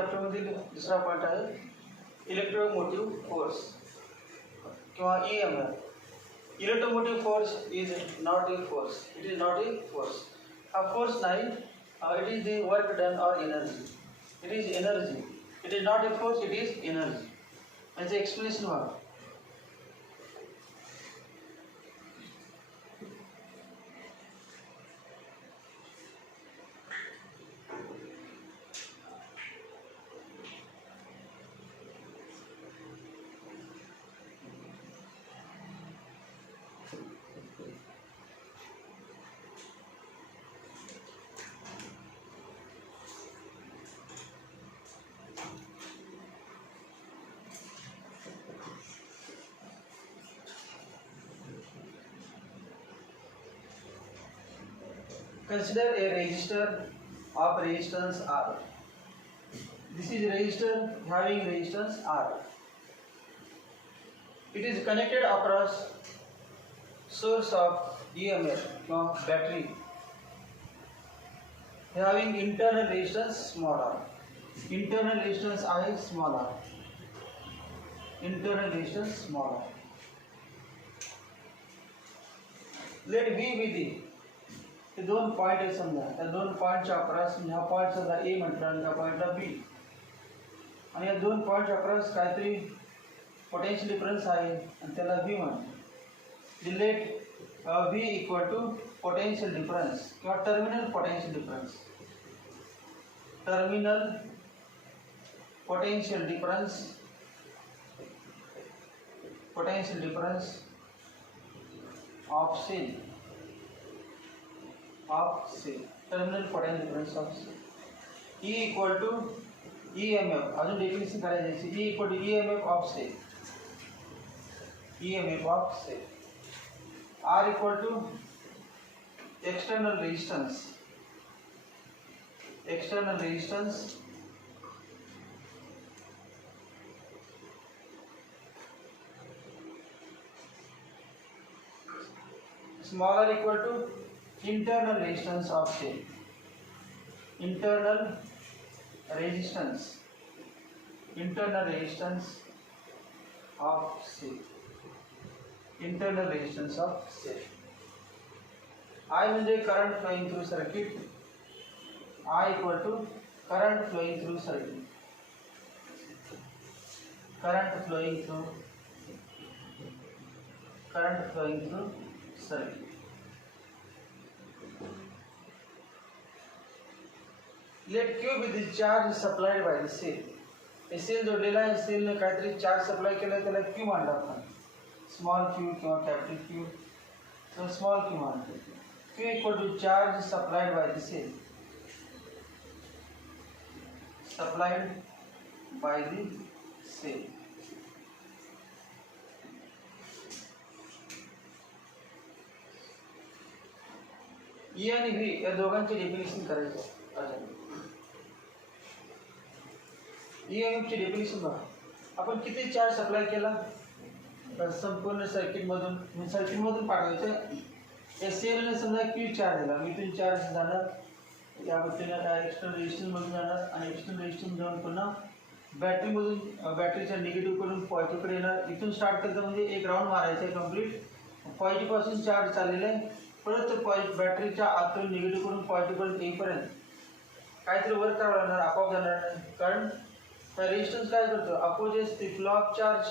चॅप्टरमधील दुसरा पॉईंट आहे electromotive force किंवा EMF. Electromotive force is not a force, it is not a force. हा force नाही, it is the work done or energy. It is energy. It is not a force, it is energy. याचे explanation व्हा. Consider a resistor of resistance R. This is resistor having resistance R. It is connected across source of EMF from battery having internal resistance small r. Internal resistance I is small r. Internal resistance small r. Let V be the हे दोन point आहे समजा. त्या दोन पॉइंटच्या across ह्या point समजा ए म्हटलं आणि त्या पॉइंटला बी, आणि या दोन पॉइंटच्या अक्रॉस काहीतरी पोटेन्शियल डिफरन्स आहे आणि त्याला व्ही म्हणतो. Let V equal to potential difference किंवा terminal potential difference. Terminal potential difference, potential difference of cell, of cell, terminal potential difference of cell. E equal to EMF, अजून definition करायची. E equal to EMF of cell, EMF of cell. R equal to external resistance, external resistance small r equal to internal resistance of cell. Internal resistance, internal resistance of cell, internal resistance of cell. I म्हणजे current flowing through circuit. I equal to current flowing through circuit. Current flowing through, current flowing through circuit. Let Q be the charge supplied by the cell. हे sale जोडलेला आहे, सेलने काहीतरी charge supply केला, त्याला Q मानला आपण. Small Q किंवा कॅपिटल Q. तर स्मॉल Q मानतो. Q equal to charge supplied by the cell, supplied by the cell. E आणि V या दोघांचे डेफिनेशन करायचं. EMF ची डेफिनेशन बघा. आपण किती चार्ज सप्लाय केला तर संपूर्ण सर्किटमधून, सर्किटमधून पाठवायचं. या सेलने समजा Q चार्ज दिला, इथून चार्ज जाणार, या पद्धतीने एक्सटर्नल रेजिस्टन्समधून जाणार आणि एक्सटर्नल रेजिस्टन्स जाऊन पुन्हा बॅटरीमधून, बॅटरीच्या निगेटिव्हकडून पॉझिटिव्हकडे येणार. इथून स्टार्ट करतं म्हणजे एक राऊंड मारायचं आहे कंप्लीट. पॉझिटिव्हपासून चार्ज चाललेला आहे, परत बॅटरीच्या आतून निगेटिव्हकडून पॉझिटिव्हपर्यंत येईपर्यंत काहीतरी वर्क करावं लागणार, आपोआप जाणार नाही. कारण रेजिस्टन्स काय करतो, opposes the flow of charge.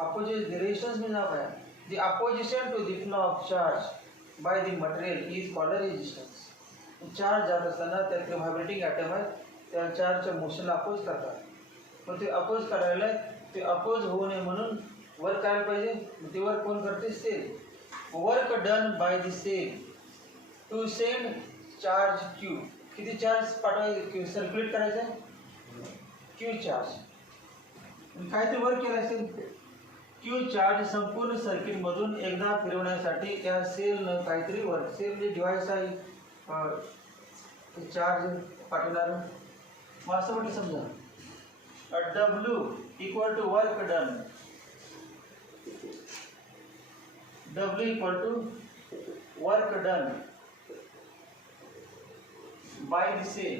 Opposes the resistance म्हणजे नाव काय, the opposition to the flow of charge by the material is called a resistance. चार्ज जात असताना त्यातले व्हायब्रेटिंग ॲटम आहेत, त्या चार्जच्या मोशनला अपोज करतात. मग ते अपोज करायला, ते अपोज होऊ नये म्हणून वर्क करायला पाहिजे. ते वर्क कोण करते, cell. Work done by the cell to send charge Q. किती चार्ज पाठवायचे, सर्क्युलेट करायचं आहे Q चार्ज. काहीतरी वर्क केलं असेल, Q चार्ज संपूर्ण सर्किटमधून एकदा फिरवण्यासाठी त्या सेलनं काहीतरी वर्क, सेल म्हणजे डिव्हाइस आहे चार्ज पाठवणार. मग असं म्हटलं समजा W equal to work done, W equal to work done by the cell.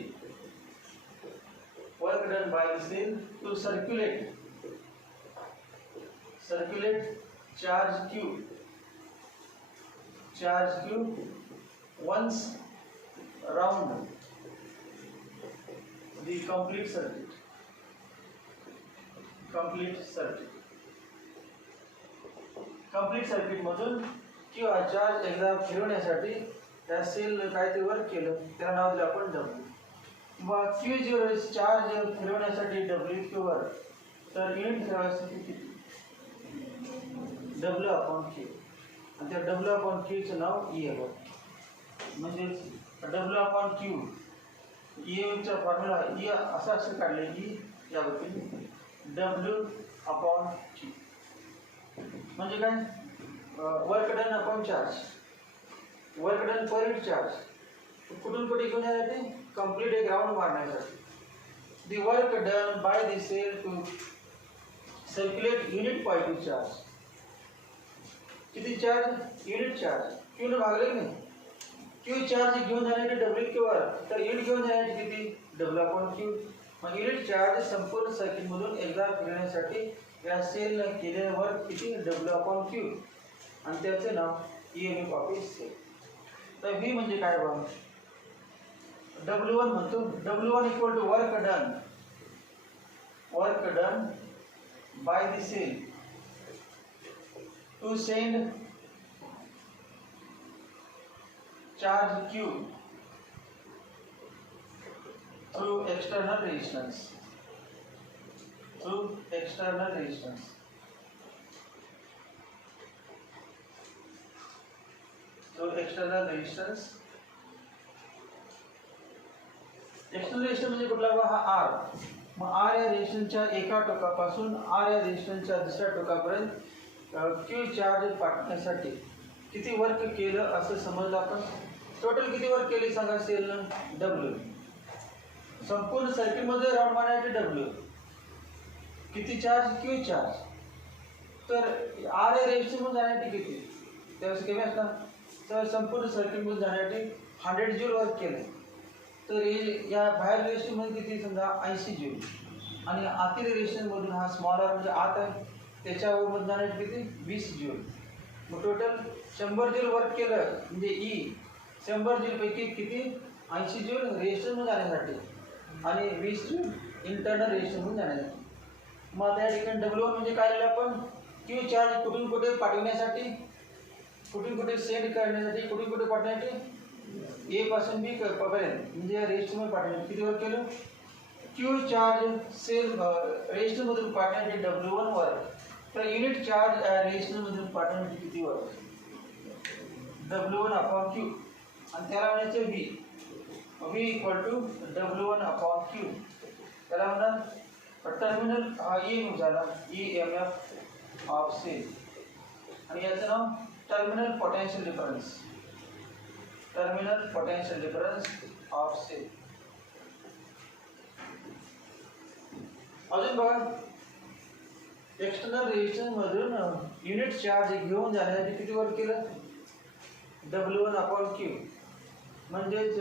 Work done by the cell to circulate charge q once around the complete circuit मधून q हा charge एकदा फिरवण्यासाठी त्या सेल काय ते वर्क केलं, त्याला नाव दिलं आपण W. व q जो चार्ज फिरवण्यासाठी W q वर, तर युनिट फिरवण्यासाठी किती W अपॉन q, आणि त्या W अपॉन q चं नाव E आहे. म्हणजे W अपॉन q E चा फॉर्म्युला E असं काढले की यावरती W अपॉन q म्हणजे काय, work done upon charge, work done per unit charge. कुठून कुठे घेऊन जाण्यासाठी, कंप्लीट एक राउंड मारण्यासाठी. The work done by the cell to circulate unit positive charge. किती चार्ज, युनिट चार्ज, क्यू ने भागले की नाही, क्यू चार्ज घेऊन जाण्यासाठी डब्ल्यू क्यू वर, तर युनिट घेऊन जाण्यासाठी किती डब्ल्यू अपॉन क्यू. मग युनिट चार्ज संपूर्ण सर्किट मधून एकदा फिरण्यासाठी या सेल केलेले वर्क किती डब्ल्यू अपॉन क्यू, आणि त्याचे नाव ईएमएफ ऑफ सेल. तर व्ही म्हणजे काय बघा, W1 म्हणतो, W1 equal to work done by the cell to send charge Q through external resistance, external resistance म्हणजे कुठला बघा, हा R. मग R या रेजिस्टन्सच्या एका टोकापासून R या रेजिस्टन्सच्या दुसऱ्या टोकापर्यंत Q चार्ज पाठवण्यासाठी किती वर्क केलं असं समजलं आपण. टोटल किती वर्क केली सांगा सेलनं, W. संपूर्ण सर्किट मध्ये राउंड मारण्यासाठी W. किती चार्ज, Q चार्ज. तर R या रेजिस्टन्समध्ये जाण्यासाठी किती, त्यावेळेस कमी असणार. तर संपूर्ण सर्किट मध्ये जाण्यासाठी 100 जूल वर्क केलं. तर या बाहेर रेजिस्टन्स मध्ये किती, समजा 80 जूल, आणि आतील रेजिस्टन्स मधून हा स्मॉलर म्हणजे आत आहे त्याच्यावर मध्ये जाण्यासाठी किती 20 जूल. मग टोटल 100 जूल वर्क केलं म्हणजे E 100 जूल पैकी किती 80 जूल रेजिस्टन्स मध्ये जाण्यासाठी आणि 20 जूल इंटरनल रेजिस्टन्स मध्ये जाण्यासाठी. मग आता या ठिकाणी W1 म्हणजे काय लिहिलं आपण, Q चार्ज कुठून कुठे पाठवण्यासाठी, कुठून कुठे सेंड करण्यासाठी, कुठून कुठे पाठवण्यासाठी, A पासून B पर्यंत म्हणजे रेजिस्टर मध्ये पाठवण्यासाठी किती वर्क केलं. Q चार्ज सेल रेजिस्टर मधून पाठवण्यासाठी W1 वर्क, तर युनिट चार्ज रेजिस्टर मधून पाठवण्यासाठी किती वर्क, W1 अपॉन Q, आणि त्याला म्हणायचे V equal to W1 upon Q. त्याला म्हणा टर्मिनल EMF झाला, EMF ऑफ सेल, आणि याचं नाव terminal potential difference of cell. अजून बघा, एक्सटर्नल रेजिस्टन्स मधून युनिट चार्ज घेऊन जाण्यासाठी किती वर्क केलं, W1 अपॉन Q म्हणजेच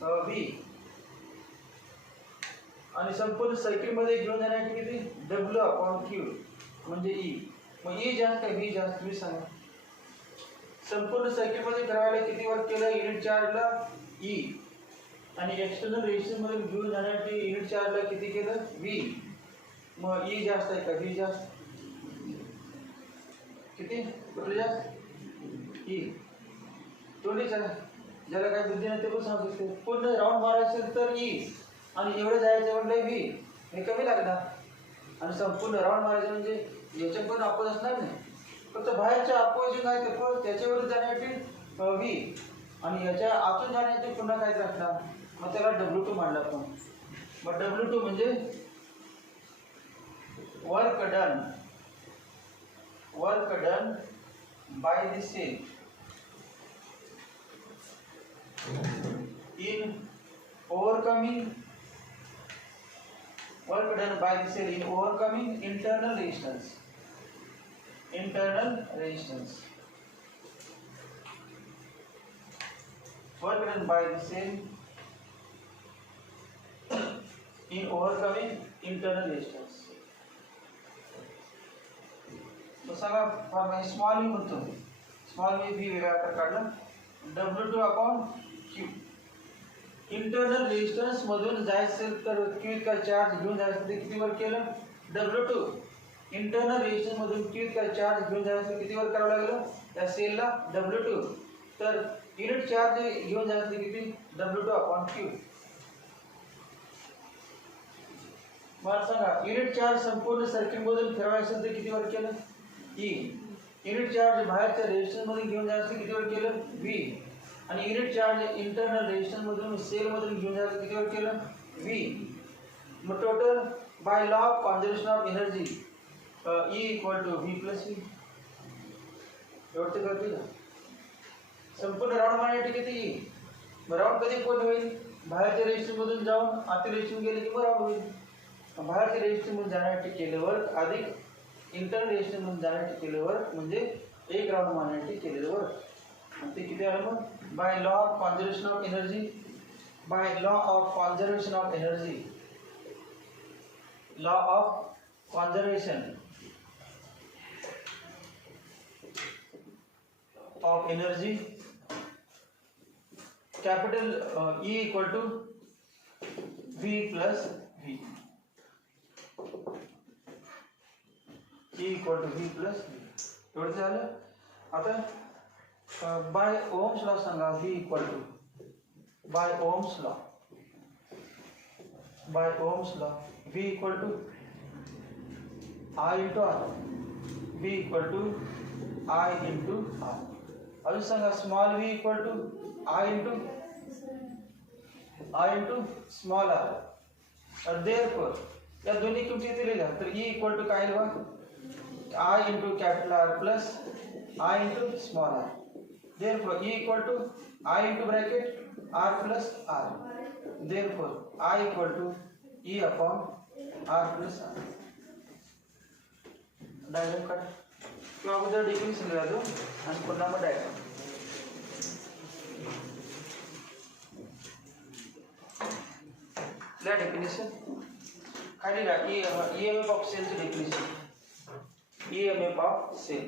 V, आणि संपूर्ण सर्किट मध्ये घेऊन जाण्यासाठी किती W अपॉन Q म्हणजे E. मग E जास्त का V जास्त, तुम्ही सांगा. संपूर्ण सर्किट मध्ये करायला किती वर्क केलं युनिट चार्जला E, आणि एक्सटर्नल रेजिस्टन्स मध्ये घेऊन जाण्यासाठी युनिट चार्जला किती केलं V. मग E जास्त आहे का V जास्त, किती कुठलं जास्त, E. दोन्ही चला, ज्याला काय बुद्धी नाही ते पण सांगू शकते. पूर्ण राऊंड मारायचं तर E, आणि एवढं जायचं म्हटलं V, हे कमी लागणार. आणि संपूर्ण राऊंड मारायचं म्हणजे याच्या पण अपोज असणार नाही, फक्त बाहेरच्या अपोजिंग आहे तर त्याच्यावर जाण्यासाठी V, आणि याच्या आतून जाण्यासाठी पुन्हा काय असणार, मग त्याला W2 मांडला आपण. मग W2 म्हणजे work done by the cell in overcoming internal resistance. Work done by the cell in overcoming internal resistance. तो सांगा फॉर्म्युला स्मॉल v म्हणतो, स्मॉल v वेगळा आकार काढला, W2 upon Q. Internal resistance मधून जायचं तर Q इतका चार्ज घेऊन जायचं ते किती वर केलं, W2 इंटरनल रेजिस्टन्स मधून Q इतका चार्ज घेऊन जायचं किती वर करावं लागलं त्या सेलला W2. तर युनिट चार्ज घेऊन जायचं ते किती, W2 अपॉन Q. मला सांगा युनिट चार्ज संपूर्ण सर्किट मधून फिरवायचं ते किती वर केलं, E. युनिट चार्ज बाहेरच्या रेजिस्टन्स मधून घेऊन जायचं किती वर केलं, V. आणि युनिट चार्ज इंटरनल रेजिस्टन्स मधून सेल मधून घेऊन जायचं किती वर केलं, V. मग total by law of conservation of energy E equal to V plus V. एवढं करते का संपूर्ण राउंड मारण्यासाठी किती E. राउंड कधी पूर्ण होईल, बाहेरच्या रेजिस्टन्स मधून जाऊन आतील रेजिस्टन्स गेले की राउंड होईल. बाहेरच्या रेजिस्टन्स मधून जाण्यासाठी केलेलं वर्क अधिक इंटरनल रेजिस्टन्स मधून जाण्यासाठी केलेलं वर्क म्हणजे एक राउंड मारण्यासाठी केलेलं वर्क. आणि ते किती आलं मग, by law of conservation of energy, by law of conservation of energy, law of conservation of energy, capital E equal to V plus V, E equal to V plus V. एवढं झालं. आता by Ohm's law सांगा, V equal to by Ohm's law, by Ohm's law V equal to I into R, V equal to I into R. अजून सांगा small v equal to I into small r. और therefore या दोन्ही किमती दिलेल्या तर E equal to काय लिहा, I into capital R plus I into small r. Therefore E equal to I into bracket R plus R. Therefore I equal to E upon R plus R. Diagram काढ किंवा अगोदर definition लिहा दो आणि पुन्हा मग diagram. लिहा definition खाली लिहा EMF ऑफ सेल ची definition, EMF of cell,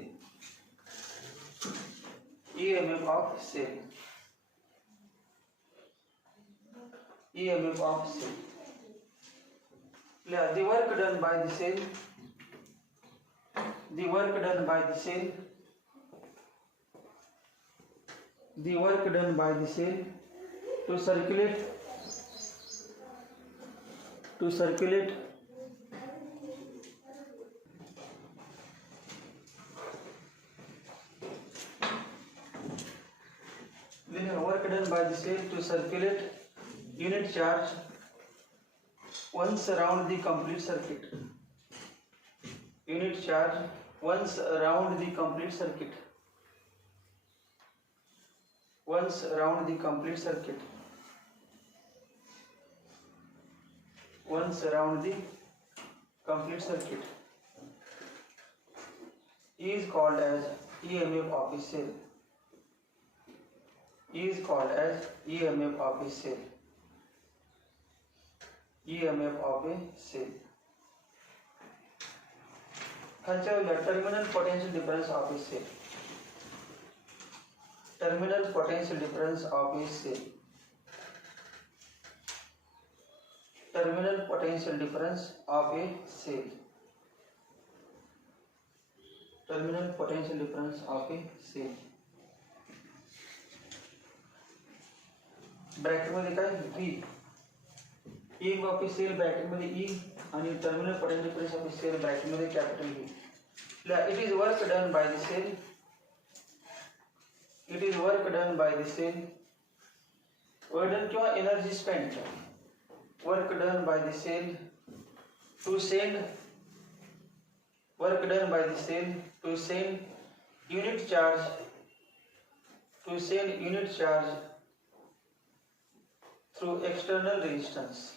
EMF of cell, EMF of cell. लिहा the work done by the cell, the work done by the cell, the work done by the cell to circulate work done by the cell to circulate unit charge once around the complete circuit, unit charge once around the complete circuit, once around the complete circuit, once around the complete circuit is called as EMF of a cell, is called as EMF of a cell, EMF of a cell. Terminal potential difference of a cell, terminal potential difference of a cell, terminal potential difference of a cell, terminal potential difference of a cell. Bracket मध्ये काय V, EMF of a cell bracket मध्ये E आणि terminal potential difference of a cell bracket मध्ये capital V. It is work done by the cell, it is work done by the cell, burden किंवा energy spent, work done by the cell to send, work done by the cell to send unit charge, to send unit charge through external resistance,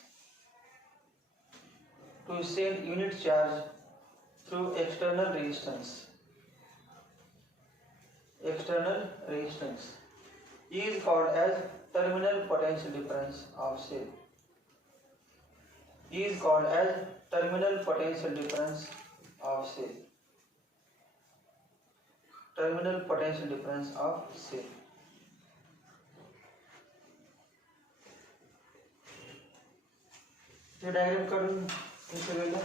to send unit charge through external resistance, external resistance is called as terminal potential difference of cell, is called as terminal potential difference of cell. Terminal potential difference of cell. हे diagram काढून हे सगळ्याला